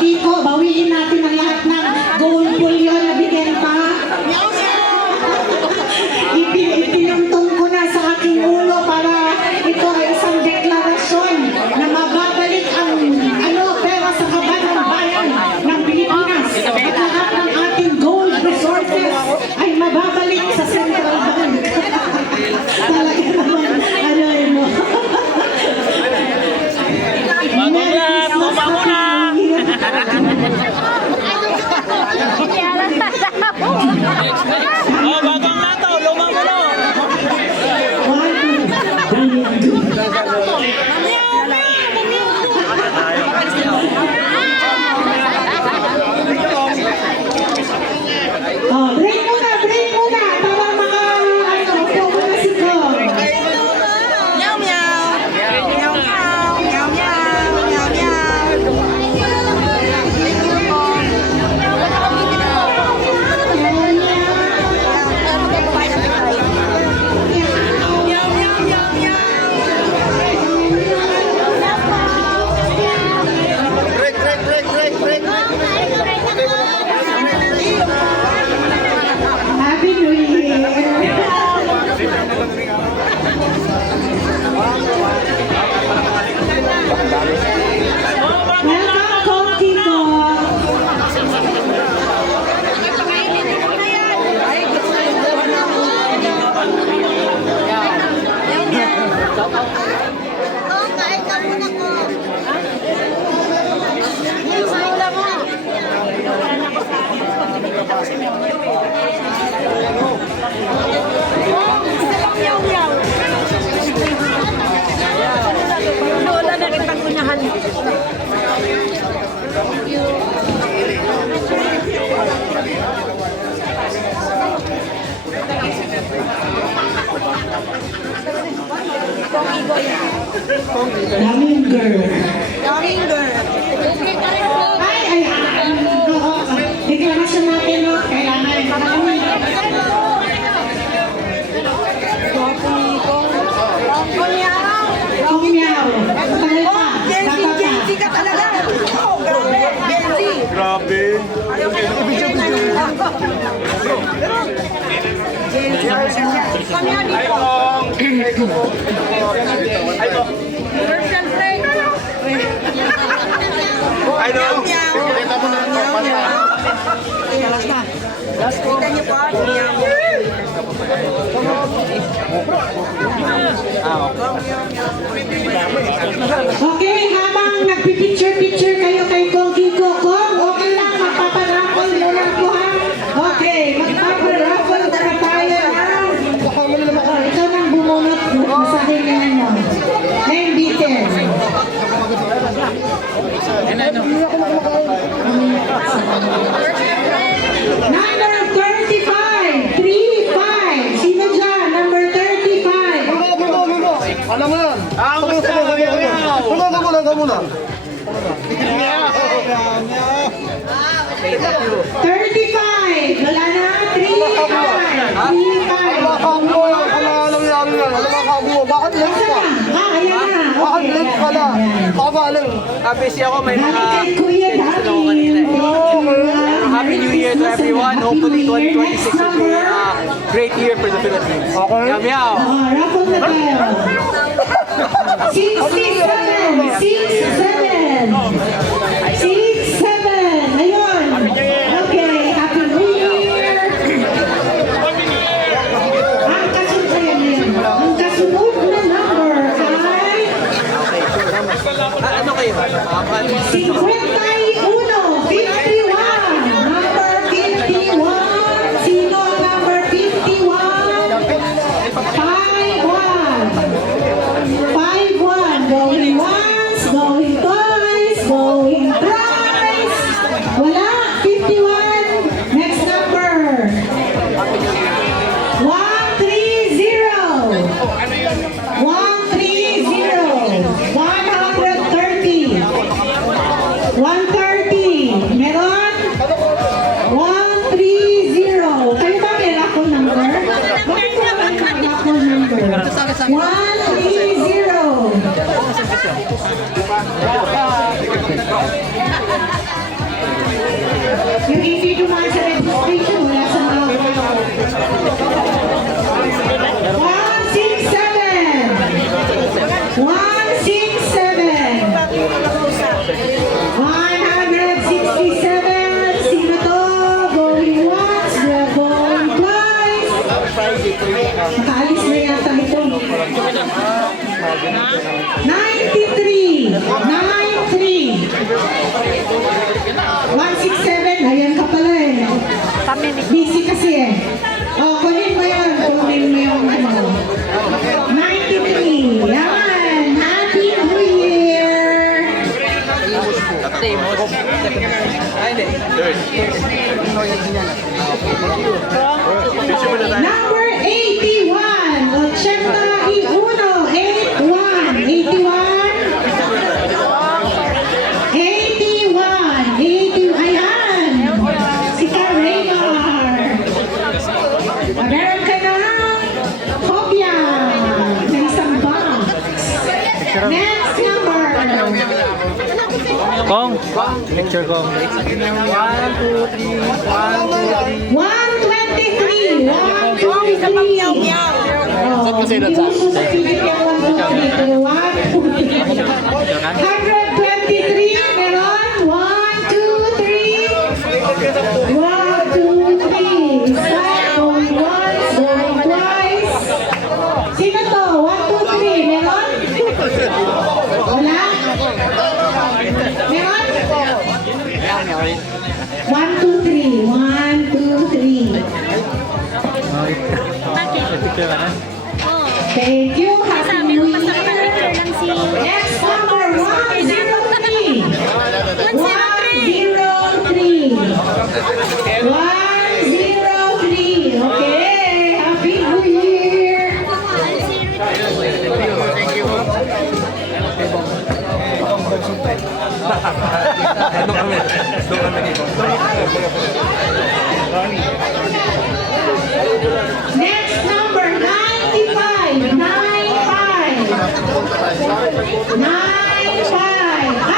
Kiko, bawiin natin ang lahat ng gold bullion na bigyan pa. Ipinantong ko na sa aking ulo para ito ay isang deklarasyon na mababalik ang pera sa kaban ng bayan ng Pilipinas. At lahat ng ating gold resources ay mababalik sa Central Bank. Talaga naman, mo. Magulat! Muna! Oh, bagong lato, lumang ulo. Break muna, para mga pumasiko. Meow meow. Meow meow. Meow meow. Meow meow. Happy New Year! Welcome, Kiko! Kain ka muna ko. Wala mo. Lola na rin pagpunyahan. Daming girl. Daming girl. Deklarasyon natin, no? Kailangan. Kong meow. Tagal pa. Gen Z ka talaga. Oh, grabe. Gen Z. Grabe. Kami na dito. Version play. Meow meow. Meow meow. Kita niyo po. Meow meow. Okay, habang nagpipicture-picture kayo kay Kong Kiko, okay lang, magpaparaffle muna po ha. Okay, magpaparaffle na tayo ng... Ito nang bumunot, masahin na ninyo. Name details. Number 35, 35. Sino dyan? Number 35. Alam mo yan. Ang gusto mo yun. Ka muna. 35. Wala na. 35. 35. Bakit late ka? Ayan na. Bakit late ka na? Pakabaling. Busy ako, may mga Kay Kuya schedule ako kanina eh. Dami. Happy New Year to everyone. Hopefully 2026 will be a great year for the Philippines. Okay. Meow meow. Raffle na tayo. 6, 7. 6, 7. Ayun. Okay. Happy New Year. Ang kasunod na number ay Ano kayo? 51. Number 51. Sino ang number 51? 5-1. Going once, going twice, going thrice. Wala. 51. Next number. 130. 130. 130. Meron? 130. Kayo ba may raffle number? Bakit wala kang raffle number? 130. 93. 167. Ayan ka pala eh. Busy kasi eh. Oh, kunin mo yan. Kunin mo yung ano. 93. Yan. Happy New Year. Number 81. 81. 81. Ayan. Si Karaymar. Meron ka ng Hobia na isang box. Next number. Kong, picture Kong. 1, 2, 3, 1, 2, 3. 123. 123. Saan kasi na sa? 123. Meron? 1, 2, 3. 1, 2, 3. Isa, going once, going twice. Sino to? 1, 2, 3. Meron? Wala? Meron? 1, 2, 3. 1, 2, 3. Picture ka na? Thank you. Happy New Year. Next number, 103. 103. 103. Okay. Happy New Year. Next number, 95. 95. 95.